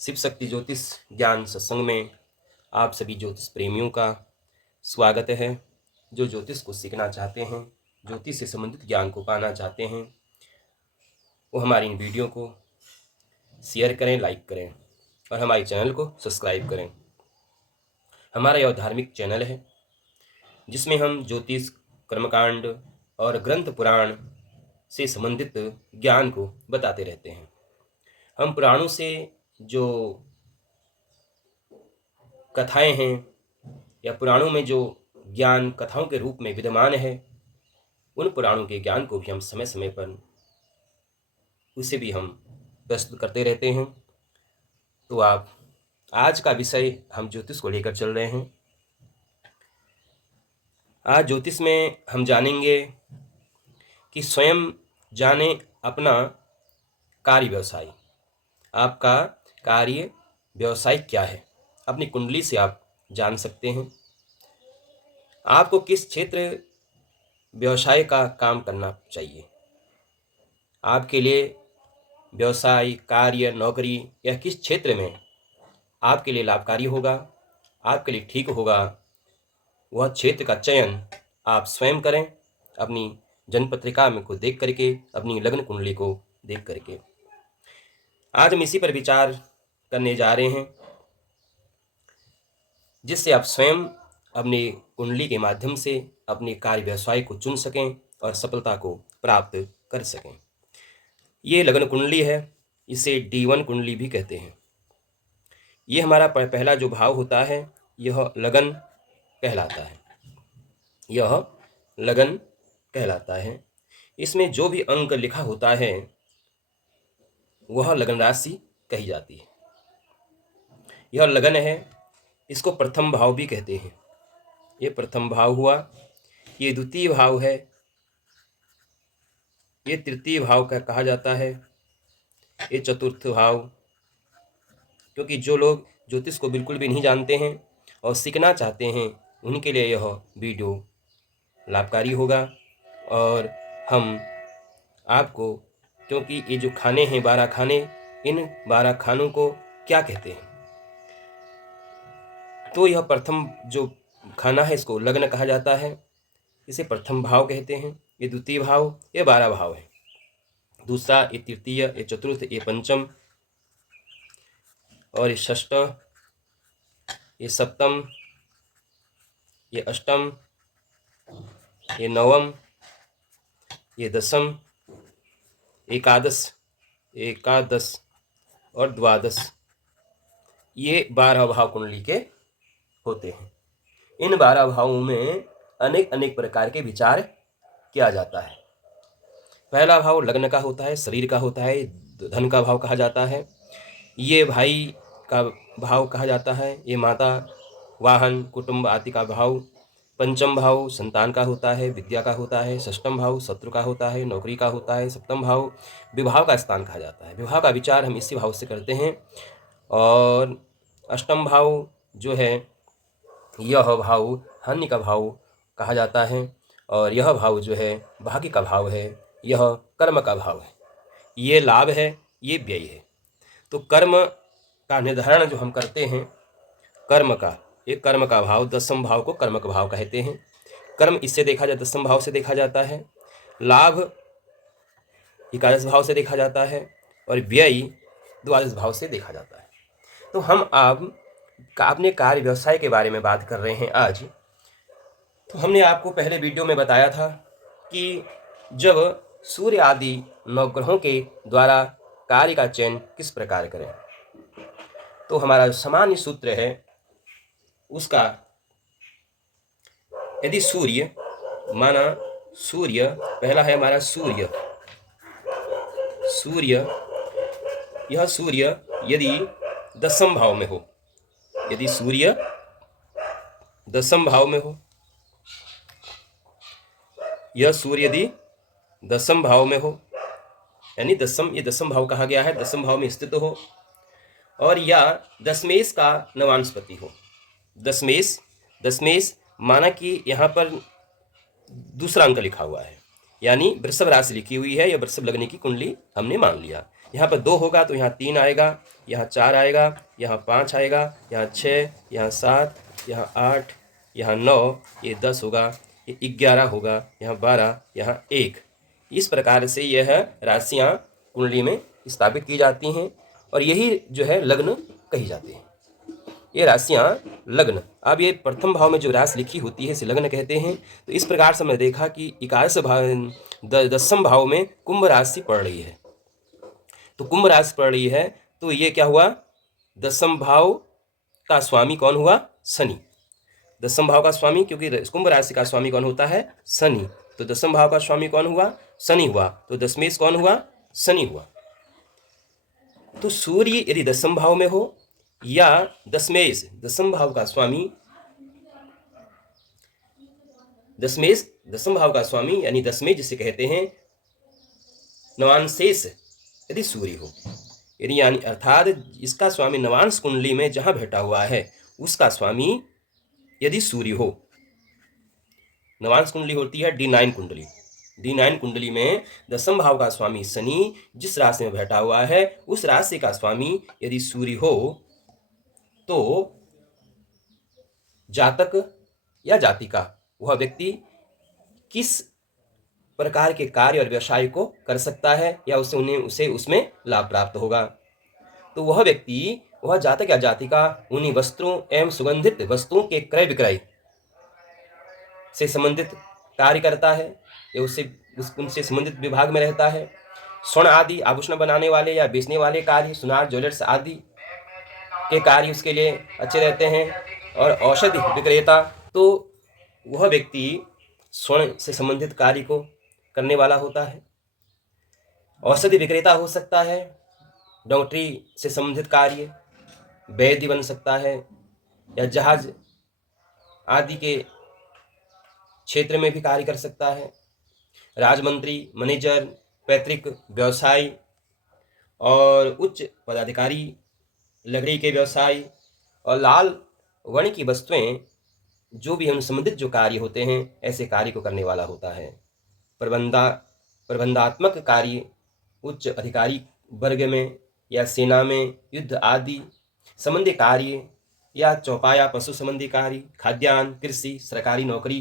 शिव शक्ति ज्योतिष ज्ञान सत्संग में आप सभी ज्योतिष प्रेमियों का स्वागत है। जो ज्योतिष को सीखना चाहते हैं, ज्योतिष से संबंधित ज्ञान को पाना चाहते हैं, वो हमारी इन वीडियो को शेयर करें, लाइक करें और हमारे चैनल को सब्सक्राइब करें। हमारा यह धार्मिक चैनल है जिसमें हम ज्योतिष, कर्मकांड और ग्रंथ पुराण से संबंधित ज्ञान को बताते रहते हैं। हम पुराणों से जो कथाएं हैं या पुराणों में जो ज्ञान कथाओं के रूप में विद्यमान है, उन पुराणों के ज्ञान को भी हम समय समय पर उसे भी हम प्रस्तुत करते रहते हैं। तो आप आज का विषय हम ज्योतिष को लेकर चल रहे हैं। आज ज्योतिष में हम जानेंगे कि स्वयं जाने अपना कार्य व्यवसाय। आपका कार्य व्यवसाय क्या है, अपनी कुंडली से आप जान सकते हैं। आपको किस क्षेत्र व्यवसाय का काम करना चाहिए, आपके लिए व्यवसाय, कार्य, नौकरी या किस क्षेत्र में आपके लिए लाभकारी होगा, आपके लिए ठीक होगा, वह क्षेत्र का चयन आप स्वयं करें, अपनी जन्मपत्रिका में को देख करके, अपनी लग्न कुंडली को देख करके। आज हम इसी पर विचार करने जा रहे हैं, जिससे आप स्वयं अपनी कुंडली के माध्यम से अपने कार्य व्यवसाय को चुन सकें और सफलता को प्राप्त कर सकें। ये लग्न कुंडली है, इसे D1 कुंडली भी कहते हैं। ये हमारा पहला जो भाव होता है, यह लगन कहलाता है। यह लगन कहलाता है। इसमें जो भी अंक लिखा होता है वह लगन राशि कही जाती है। यह लगन है, इसको प्रथम भाव भी कहते हैं। ये प्रथम भाव हुआ, ये द्वितीय भाव है, ये तृतीय भाव का कहा जाता है, ये चतुर्थ भाव। क्योंकि जो लोग ज्योतिष को बिल्कुल भी नहीं जानते हैं और सीखना चाहते हैं, उनके लिए यह वीडियो लाभकारी होगा। और हम आपको, क्योंकि ये जो खाने हैं 12 खाने, इन 12 खानों को क्या कहते हैं, तो यह प्रथम जो खाना है इसको लग्न कहा जाता है, इसे प्रथम भाव कहते हैं। ये द्वितीय भाव, ये 12 भाव है। दूसरा, ये तृतीय, ये चतुर्थ, ये पंचम और ये षष्ठ, ये सप्तम, ये अष्टम, ये नवम, ये दसम, एकादश और द्वादश। ये 12 भाव कुंडली के होते हैं। इन 12 भावों में अनेक अनेक प्रकार के विचार किया जाता है। पहला भाव लग्न का होता है, शरीर का होता है, धन का भाव कहा जाता है। ये भाई का भाव कहा जाता है, ये माता, वाहन, कुटुंब आदि का भाव। पंचम भाव संतान का होता है, विद्या का होता है। षष्ठम भाव शत्रु का होता है, नौकरी का होता है। सप्तम भाव विवाह का स्थान कहा जाता है। विवाह का विचार हम इसी भाव से करते हैं। और अष्टम भाव जो है, यह भाव हानि का भाव कहा जाता है। और यह भाव जो है भाग्य का भाव है, यह कर्म का भाव है। ये लाभ है, ये व्यय है। तो कर्म का निर्धारण जो हम करते हैं, कर्म का, ये कर्म का भाव, दसम भाव को कर्म का भाव कहते हैं। कर्म इससे देखा जाता, दसम भाव से देखा जाता है। लाभ एकादश भाव से देखा जाता है और व्यय द्वादश भाव से देखा जाता है। तो हम आप अपने कार्य व्यवसाय के बारे में बात कर रहे हैं आज। तो हमने आपको पहले वीडियो में बताया था कि जब सूर्य आदि नवग्रहों के द्वारा कार्य का चयन किस प्रकार करें, तो हमारा सामान्य सूत्र है उसका, यदि सूर्य, माना सूर्य पहला है हमारा सूर्य, यह सूर्य यदि दसम भाव में हो, यदि सूर्य दसम भाव में हो, यह सूर्य यदि दसम भाव में हो, यानी दसम, ये दसम भाव कहा गया है, दसम भाव में स्थित हो, और या दशमेश का नवांशपति हो। दशमेश माना कि यहाँ पर दूसरा अंक लिखा हुआ है, यानी वृषभ राशि लिखी हुई है, या वृषभ लगने की कुंडली हमने मान लिया। यहाँ पर 2 होगा तो यहाँ 3 आएगा, यहाँ 4 आएगा, यहाँ 5 आएगा, यहाँ 6, यहाँ 7, यहाँ 8, यहाँ 9, ये 10 होगा, ये 11 होगा, यहाँ 12, यहाँ 1। इस प्रकार से यह राशियाँ कुंडली में स्थापित की जाती हैं और यही जो है लग्न कही जाती है। ये राशियाँ लग्न। अब ये प्रथम भाव में जो राशि लिखी होती है इसे लग्न कहते हैं। तो इस प्रकार से हमने देखा कि 10वें भाव में कुंभ राशि पड़ रही है। तो कुंभ राशि पड़ रही है तो ये क्या हुआ, 10वें भाव का स्वामी कौन हुआ, शनि। 10वें भाव का स्वामी, क्योंकि कुंभ राशि का स्वामी कौन होता है, शनि। तो 10वें भाव का स्वामी कौन हुआ, शनि हुआ। तो दशमेश कौन हुआ, शनि हुआ। तो सूर्य यदि 10वें भाव में हो या दशमेश, 10वें भाव का स्वामी, दशमेश 10वें भाव का स्वामी यानी दशमेश जिसे कहते हैं, नवांशेष यदि सूर्य हो, यदि यानी अर्थात इसका स्वामी नवांश कुंडली में जहां बैठा हुआ है उसका स्वामी यदि सूर्य हो। नवांश कुंडली होती है D9 कुंडली। D9 कुंडली में 10वें भाव का स्वामी शनि जिस राशि में बैठा हुआ है उस राशि का स्वामी यदि सूर्य हो तो जातक या जातिका, वह व्यक्ति किस प्रकार के कार्य और व्यवसाय को कर सकता है या उसे उसमें लाभ प्राप्त होगा। तो वह व्यक्ति, वह जातक या जातिका उन्हीं वस्त्रों एवं सुगंधित वस्तुओं के क्रय विक्रय से संबंधित कार्य करता है या उनसे संबंधित विभाग में रहता है। स्वर्ण आदि आभूषण बनाने वाले या बेचने वाले कार्य, सुनार ज्वेलर्स आदि के कार्य उसके लिए अच्छे रहते हैं। और औषधि विक्रेता, तो वह व्यक्ति स्वर्ण से संबंधित कार्य को करने वाला होता है। औषधि विक्रेता हो सकता है, डॉक्टरी से संबंधित कार्य, वैद्य बन सकता है या जहाज आदि के क्षेत्र में भी कार्य कर सकता है। राजमंत्री, मैनेजर, पैतृक व्यवसाय और उच्च पदाधिकारी, लकड़ी के व्यवसाय और लाल वर्ण की वस्तुएं, जो भी हम संबंधित जो कार्य होते हैं ऐसे कार्य को करने वाला होता है। प्रबंधात्मक कार्य उच्च अधिकारी वर्ग में या सेना में युद्ध आदि संबंधी कार्य या चौपाया पशु संबंधी कार्य, खाद्यान्न, कृषि, सरकारी नौकरी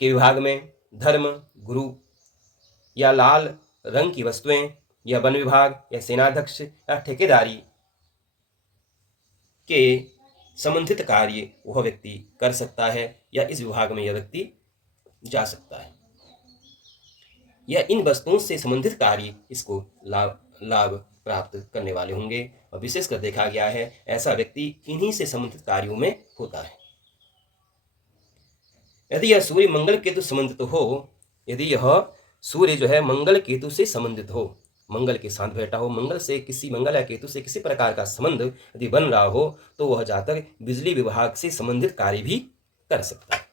के विभाग में, धर्म, गुरु या लाल रंग की वस्तुएं या वन विभाग या सेनाध्यक्ष या ठेकेदारी के संबंधित कार्य वह व्यक्ति कर सकता है या इस विभाग में यह व्यक्ति जा सकता है या इन वस्तुओं से संबंधित कार्य इसको लाभ प्राप्त करने वाले होंगे। और विशेषकर देखा गया है ऐसा व्यक्ति इन्हीं से संबंधित कार्यों में होता है। यदि यह सूर्य मंगल केतु संबंधित हो, यदि यह सूर्य जो है मंगल केतु से संबंधित हो, मंगल के साथ बैठा हो, मंगल या केतु से किसी प्रकार का संबंध यदि बन रहा हो तो वह जातक बिजली विभाग से संबंधित कार्य भी कर सकता है।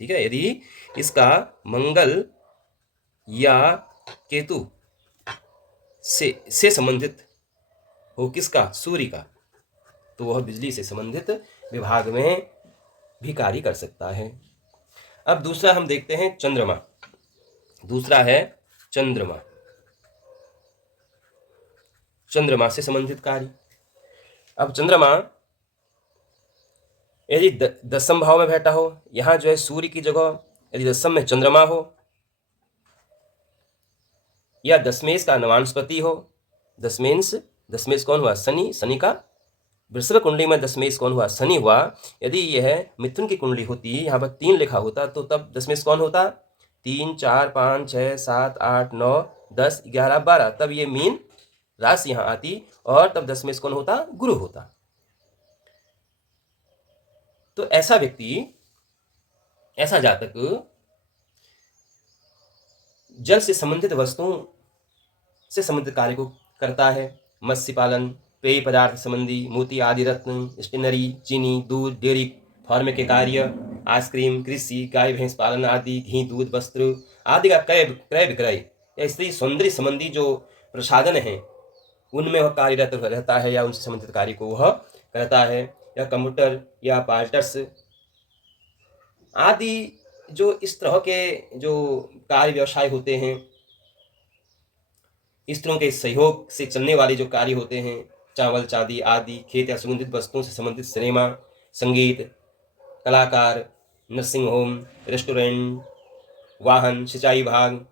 ठीक है, यदि इसका मंगल या केतु से संबंधित हो, किसका, सूर्य का, तो वह बिजली से संबंधित विभाग में भी कार्य कर सकता है। अब दूसरा हम देखते हैं चंद्रमा। दूसरा है चंद्रमा, चंद्रमा से संबंधित कार्य। अब चंद्रमा यदि 10वें भाव में बैठा हो, यहां जो है सूर्य की जगह यदि 10वें में चंद्रमा हो या दशमेश का नवांशपति हो, दशमेश कौन हुआ, शनि, शनि का वृषभ कुंडली में दशमेश कौन हुआ, शनि हुआ। यदि यह मिथुन की कुंडली होती, यहाँ पर 3 लिखा होता तो तब दशमेश कौन होता, 3, 4, 5, 6, 7, 8, 9, 10, 11, 12, तब ये मीन राशि यहाँ आती और तब दशमेश कौन होता, गुरु होता। तो ऐसा व्यक्ति, ऐसा जातक जल से संबंधित वस्तुओं से संबंधित कार्य को करता है। मत्स्य पालन, पेय पदार्थ संबंधी, मोती आदि रत्न, स्टेशनरी, चीनी, दूध, डेयरी फार्म के कार्य, आइसक्रीम, कृषि, गाय भैंस पालन आदि, घी, दूध, वस्त्र आदि का क्रय विक्रय या स्त्री सौंदर्य संबंधी जो प्रसाधन है उनमें वह कार्यरत रहता है या उनसे संबंधित कार्य को वह करता है। या कंप्यूटर या पार्टर्स आदि जो इस तरह के जो कार्य व्यवसाय होते हैं स्त्रियों के सहयोग से चलने वाले जो कार्य होते हैं, चावल चांदी आदि, खेत या सुगंधित वस्तुओं से संबंधित सिनेमा, संगीत, कलाकार, नर्सिंग होम, रेस्टोरेंट, वाहन, सिंचाई विभाग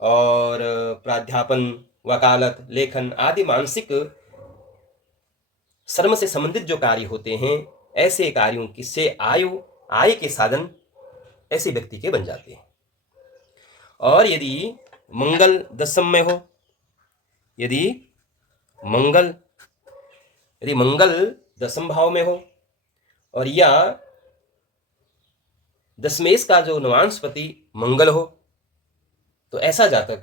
और प्राध्यापन, वकालत, लेखन आदि मानसिक श्रम से संबंधित जो कार्य होते हैं, ऐसे कार्यों की से आय के साधन ऐसे व्यक्ति के बन जाते हैं। और यदि मंगल दशम में हो, यदि मंगल दशम भाव में हो और या दशमेश का जो नवांशपति मंगल हो, तो ऐसा जातक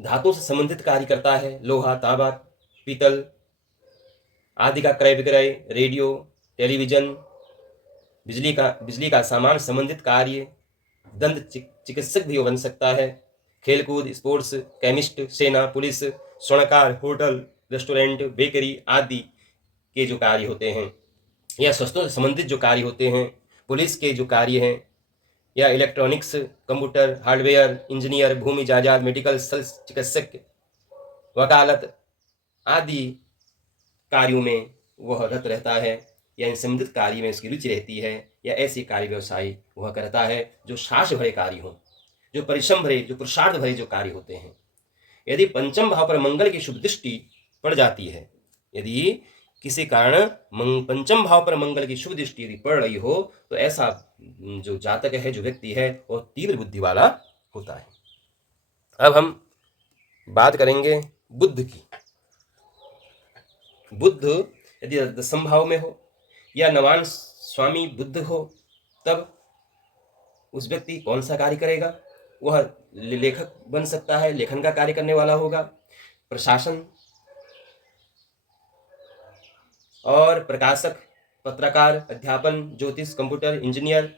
धातु से संबंधित कार्य करता है। लोहा, तांबा, पीतल आदि का क्रय विक्रय, रेडियो, टेलीविजन, बिजली का सामान संबंधित कार्य, दंत चिकित्सक भी बन सकता है। खेलकूद, स्पोर्ट्स, केमिस्ट, सेना, पुलिस, स्वर्णकार, होटल, रेस्टोरेंट, बेकरी आदि के जो कार्य होते हैं, या स्वास्थ्य से संबंधित जो कार्य होते हैं, पुलिस के जो कार्य हैं, या इलेक्ट्रॉनिक्स, कंप्यूटर, हार्डवेयर, इंजीनियर, भूमि जायदाद, मेडिकल, चिकित्सक, वकालत आदि कार्यों में वह रत रहता है, या इन संबंधित कार्य में उसकी रुचि रहती है, या ऐसे कार्य व्यवसाय वह करता है जो साहस भरे कार्य हों, जो परिश्रम भरे, जो पुरुषार्थ भरे जो कार्य होते हैं। यदि पंचम भाव पर मंगल की शुभ दृष्टि पड़ जाती है, यदि किसी कारण पंचम भाव पर मंगल की शुभ दृष्टि यदि पड़ रही हो, तो ऐसा जो जातक है, जो व्यक्ति है, वह तीव्र बुद्धि वाला होता है। अब हम बात करेंगे बुध की। बुध यदि दशम भाव में हो या नवान स्वामी बुध हो, तब उस व्यक्ति कौन सा कार्य करेगा? वह लेखक बन सकता है, लेखन का कार्य करने वाला होगा, प्रशासन और प्रकाशक, पत्रकार, अध्यापन, ज्योतिष, कंप्यूटर, इंजीनियर,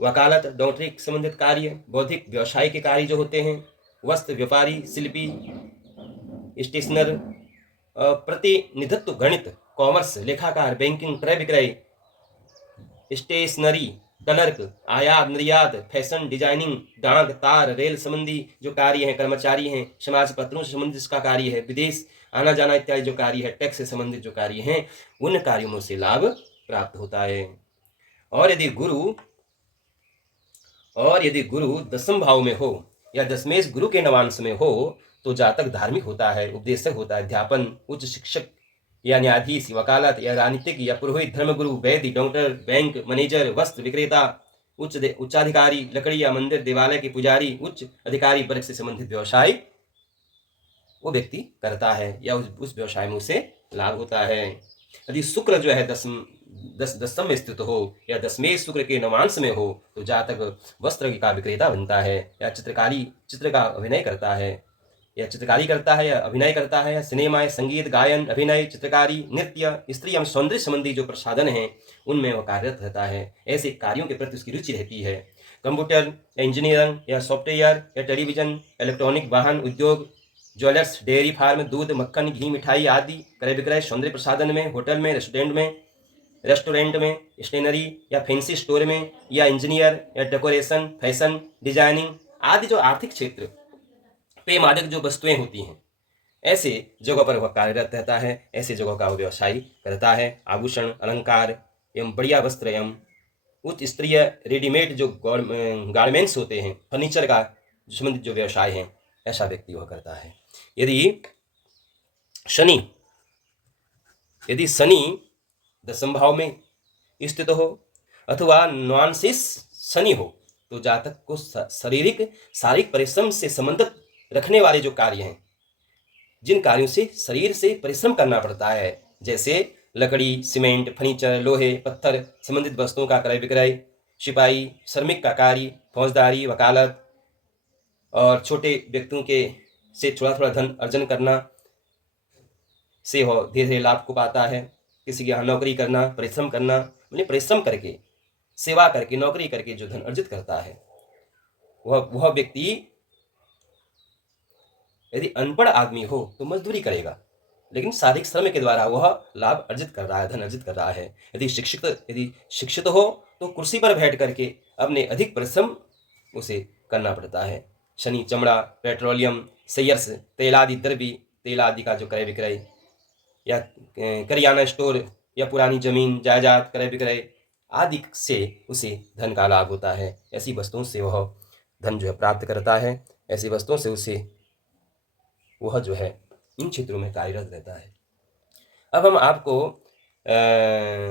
वकालत, डॉक्टरी संबंधित कार्य, बौद्धिक व्यवसाय के कार्य जो होते हैं, वस्त्र व्यापारी, शिल्पी, स्टेशनर, प्रतिनिधित्व, गणित, कॉमर्स, लेखाकार, बैंकिंग, क्रय विक्रय, स्टेशनरी, क्लर्क, आयात निर्यात, फैशन डिजाइनिंग, डाक, तार, रेल संबंधी जो कार्य हैं, कर्मचारी हैं, समाज पत्रों से संबंधित जिसका कार्य है, विदेश आना जाना इत्यादि जो कार्य है, टैक्स से संबंधित जो कार्य हैं, उन कार्यों से लाभ प्राप्त होता है। और यदि गुरु दसम भाव में हो या दशमेश गुरु के नवांश में हो, तो जातक धार्मिक होता है, उपदेशक होता है, अध्यापन, उच्च शिक्षक या न्यायाधीश, वकालत या राजनीतिक या पुरोहित, धर्मगुरु, वैद्य, डॉक्टर, बैंक मैनेजर, वस्त्र विक्रेता, उच्चाधिकारी, लकड़ी या मंदिर देवालय के पुजारी, उच्च अधिकारी वर्ग से संबंधित व्यवसाय वो व्यक्ति करता है, या उस व्यवसाय में उसे लाभ होता है। यदि शुक्र जो है दशम में स्थित हो या दशमेश शुक्र के नवांश में हो, तो जातक वस्त्र का विक्रेता बनता है, या चित्र का अभिनय करता है, या चित्रकारी करता है, या अभिनय करता है, या सिनेमा, संगीत, गायन, अभिनय, चित्रकारी, नृत्य, स्त्री एवं सौंदर्य संबंधी जो प्रसाधन हैं, उनमें वह कार्यरत रहता है। ऐसे कार्यों के प्रति उसकी रुचि रहती है। कंप्यूटर या इंजीनियरिंग या सॉफ्टवेयर या टेलीविजन, इलेक्ट्रॉनिक, वाहन उद्योग, ज्वेलर्स, डेयरी फार्म, दूध, मक्खन, घी, मिठाई आदि क्रय विक्रय, सौंदर्य प्रसाधन में, होटल में, रेस्टोरेंट में, स्टेशनरी या फैंसी स्टोर में, या इंजीनियर या डेकोरेशन, फैशन डिजाइनिंग आदि जो आर्थिक क्षेत्र, पेय मादक जो वस्तुएं होती हैं, ऐसे जगहों पर वह कार्यरत रहता है। ऐसे जगहों का व्यवसाय करता है। आभूषण, अलंकार एवं बढ़िया वस्त्र एवं उच्च स्तरीय रेडीमेड जो गारमेंट्स होते हैं, फर्नीचर का संबंधित जो व्यवसाय है, ऐसा व्यक्ति वह करता है। यदि शनि दशम भाव में स्थित हो अथवा नवांशिष शनि हो, तो जातक को शारीरिक परिश्रम से संबंधित रखने वाले जो कार्य हैं, जिन कार्यों से शरीर से परिश्रम करना पड़ता है, जैसे लकड़ी, सीमेंट, फर्नीचर, लोहे, पत्थर संबंधित वस्तुओं का क्रय विक्रय, सिपाही, श्रमिक का कार्य, फौजदारी, वकालत और छोटे व्यक्तियों के से थोड़ा थोड़ा धन अर्जन करना से हो धीरे धीरे लाभ को पाता है। किसी के यहाँ नौकरी करना, परिश्रम करना, मतलब परिश्रम करके, सेवा करके, नौकरी करके जो धन अर्जित करता है, वह व्यक्ति यदि अनपढ़ आदमी हो तो मजदूरी करेगा, लेकिन शारीरिक श्रम के द्वारा वह लाभ अर्जित कर रहा है, धन अर्जित कर रहा है। यदि शिक्षित हो तो कुर्सी पर बैठ करके अपने अधिक परिश्रम उसे करना पड़ता है। शनि चमड़ा, पेट्रोलियम, शेयर्स, तेल आदि द्रव्य, तेल आदि का जो क्रय विक्रय, या करियाना स्टोर, या पुरानी जमीन जायदाद क्रय विक्रय आदि से उसे धन का लाभ होता है। ऐसी वस्तुओं से वह धन जो है प्राप्त करता है। ऐसी वस्तुओं से उसे वह जो है इन क्षेत्रों में कार्यरत रहता है। अब हम आपको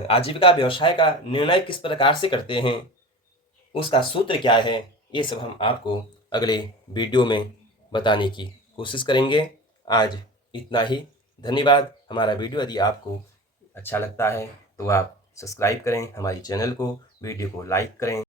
आजीविका व्यवसाय का निर्णय किस प्रकार से करते हैं, उसका सूत्र क्या है, ये सब हम आपको अगले वीडियो में बताने की कोशिश करेंगे। आज इतना ही। धन्यवाद। हमारा वीडियो यदि आपको अच्छा लगता है तो आप सब्सक्राइब करें हमारी चैनल को, वीडियो को लाइक करें।